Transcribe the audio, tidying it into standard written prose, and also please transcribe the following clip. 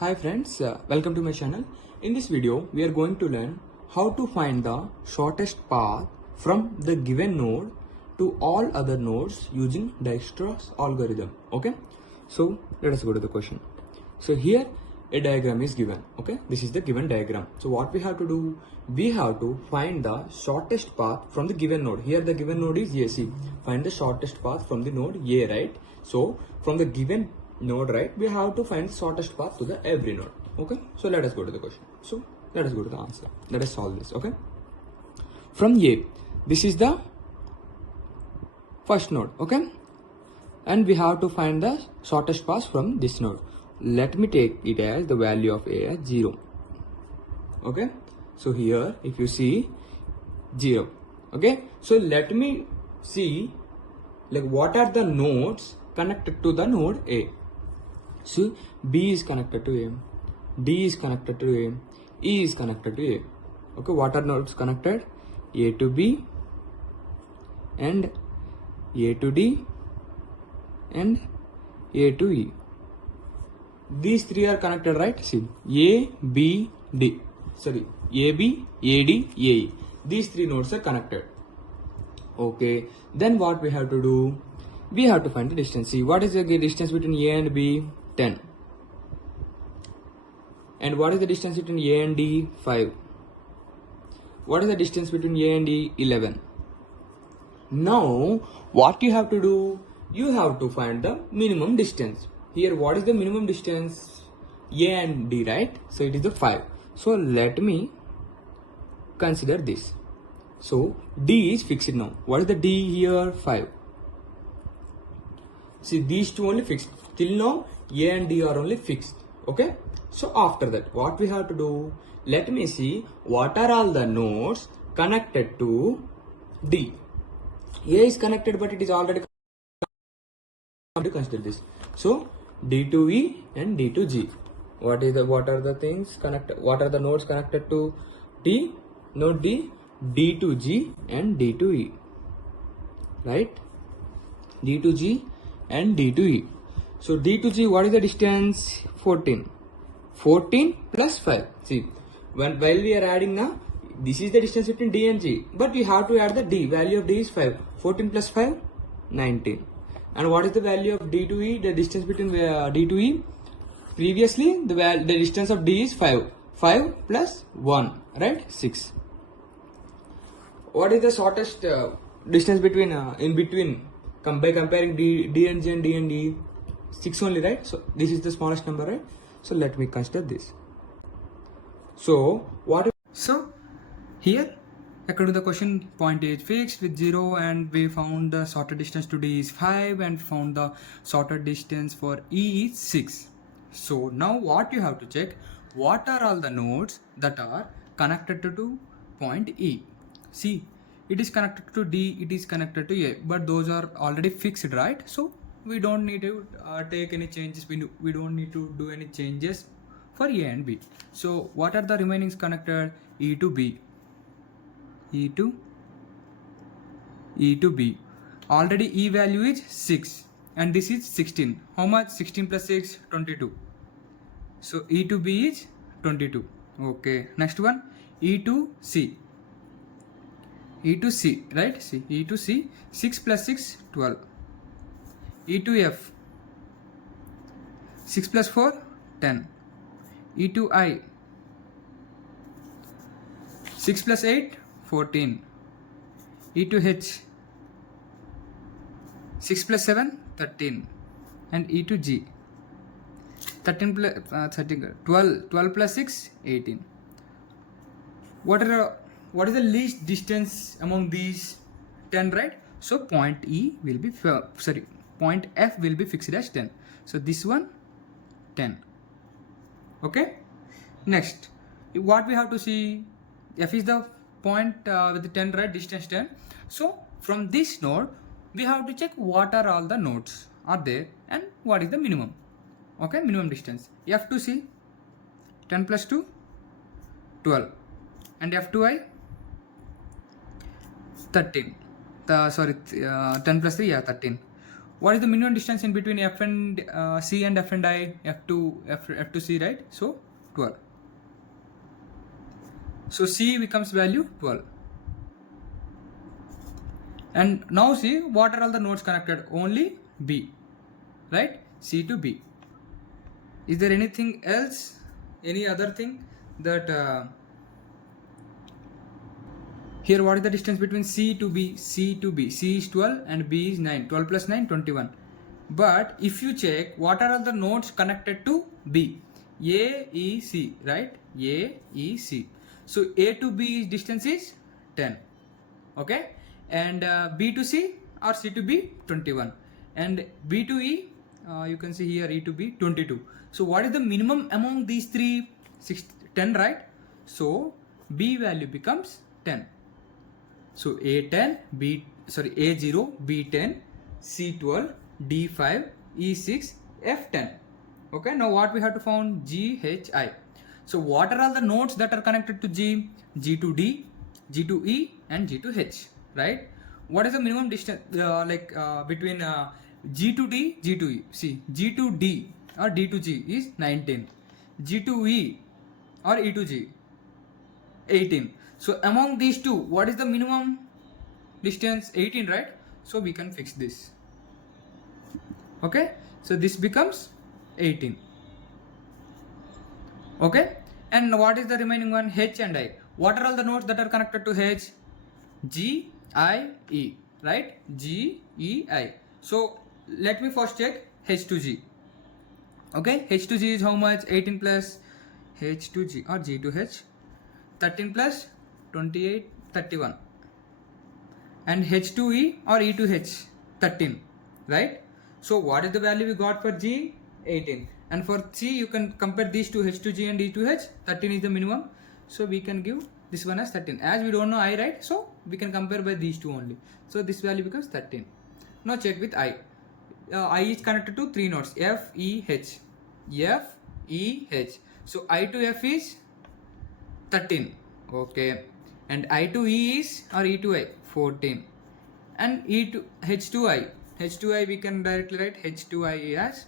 Hi friends, welcome to my channel. In this video, we are going to learn how to find the shortest path from the given node to all other nodes using Dijkstra's algorithm. Okay, so let us go to the question. So here a diagram is given. Okay, this is the given diagram. So what we have to do, we have to find the shortest path from the given node. Here the given node is AC. Find the shortest path from the node A, right? So from the given node, right, we have to find the shortest path to the every node. Okay, so let us go to the question. So let us go to the answer. Let us solve this. Okay, from A, this is the first node. Okay, and we have to find the shortest path from this node. Let me take it as the value of A as 0. Okay, so here if you see 0. Okay, so let me see like what are the nodes connected to the node A. So B is connected to A, D is connected to A, E is connected to A. Okay, what are nodes connected? A to B and A to D and A to E. These three are connected, right? See, A, B, D. Sorry, A, B, A, D, A, E. These three nodes are connected. Okay, then what we have to do? We have to find the distance. See, what is the distance between A and B? 10. And what is the distance between A and D? 5. What is the distance between A and D? 11. Now, what you have to do? You have to find the minimum distance. Here, what is the minimum distance? A and D, right? So, it is the 5. So, let me consider this. So, D is fixed now. What is the D here? 5. See, these two only fixed. Till now, A and D are only fixed. Okay? So, after that, what we have to do? Let me see what are all the nodes connected to D. A is connected, but it is already to consider this. So, D to E and D to G. What are the things connected? What are the nodes connected to D? Node D, D to G and D to E. Right? D to G and D to E. So D to G, what is the distance? 14. 14 plus 5. See, while we are adding now, this is the distance between D and G. But we have to add the D. Value of D is 5. 14 plus 5, 19. And what is the value of D to E? The distance between D to E. Previously, the distance of D is 5. 5 plus 1, right? 6. What is the shortest distance between in between by comparing D and G and D and E? 6 only, right? So this is the smallest number, right? So let me consider this. So here according to the question, point A is fixed with 0 and we found the shorter distance to D is 5 and found the shorter distance for E is 6. So now what you have to check, what are all the nodes that are connected to point E. See, it is connected to D, it is connected to A, but those are already fixed, right? So we don't need to take any changes, we don't need to do any changes for A and B. So what are the remaining connected? E to B. E to B. Already E value is 6 and this is 16. How much? 16 plus 6, 22. So E to B is 22. Okay. Next one, E to C. E to C, right? See, E to C, 6 plus 6, 12. E to F, 6 plus 4, 10. E to I, 6 plus 8, 14. E to H, 6 plus 7, 13. And E to G, 13 plus 12 plus 6, 18. What is the least distance among these 10, right? So point E will be point F will be fixed as 10. So this one 10. Okay. Next, what we have to see, F is the point with the 10, right? Distance 10. So from this node, we have to check what are all the nodes are there and what is the minimum. Okay, minimum distance. F to C, 10 plus 2, 12. And F to I, 13. 10 plus 3, yeah, 13. What is the minimum distance in between F and C and F and I? F to C, right? So 12. So C becomes value 12. And now see what are all the nodes connected? Only B, right? C to B. Is there anything else? Any other thing that here what is the distance between C to B? C to B. C is 12 and B is 9. 12 plus 9, 21. But if you check what are all the nodes connected to B? A, E, C, right? A, E, C. So A to B distance is 10. Okay? And B to C or C to B 21. And B to E, you can see here E to B 22. So what is the minimum among these three? 10, right? So B value becomes 10. So A10, A0, B10, C12, D5, E6, F10. Okay, now what we have to find? G, H, I. So what are all the nodes that are connected to G? G to D, G to E and G to H, right? What is the minimum distance between G to D, G to E? See, G to D or D to G is 19. G to E or E to G 18. So among these two, what is the minimum distance? 18, right? So we can fix this. Okay, so this becomes 18. Okay, and what is the remaining one? H and I. What are all the nodes that are connected to H? G, I, E, right? G, E, I. So let me first check H to G. Okay, H to G is how much? 18 plus H to G or G to H. 13 plus 28, 31. And H to E or E to H, 13, right? So what is the value we got for G? 18. And for C, you can compare these two, H to G and E to H. 13 is the minimum. So we can give this one as 13. As we don't know I, right? So we can compare by these two only. So this value becomes 13. Now check with I. I is connected to three nodes, F, E, H. F, E, H. So I to F is 13. Okay. And I to E is or E to I 14. And E to H to I. H to I we can directly write H to I as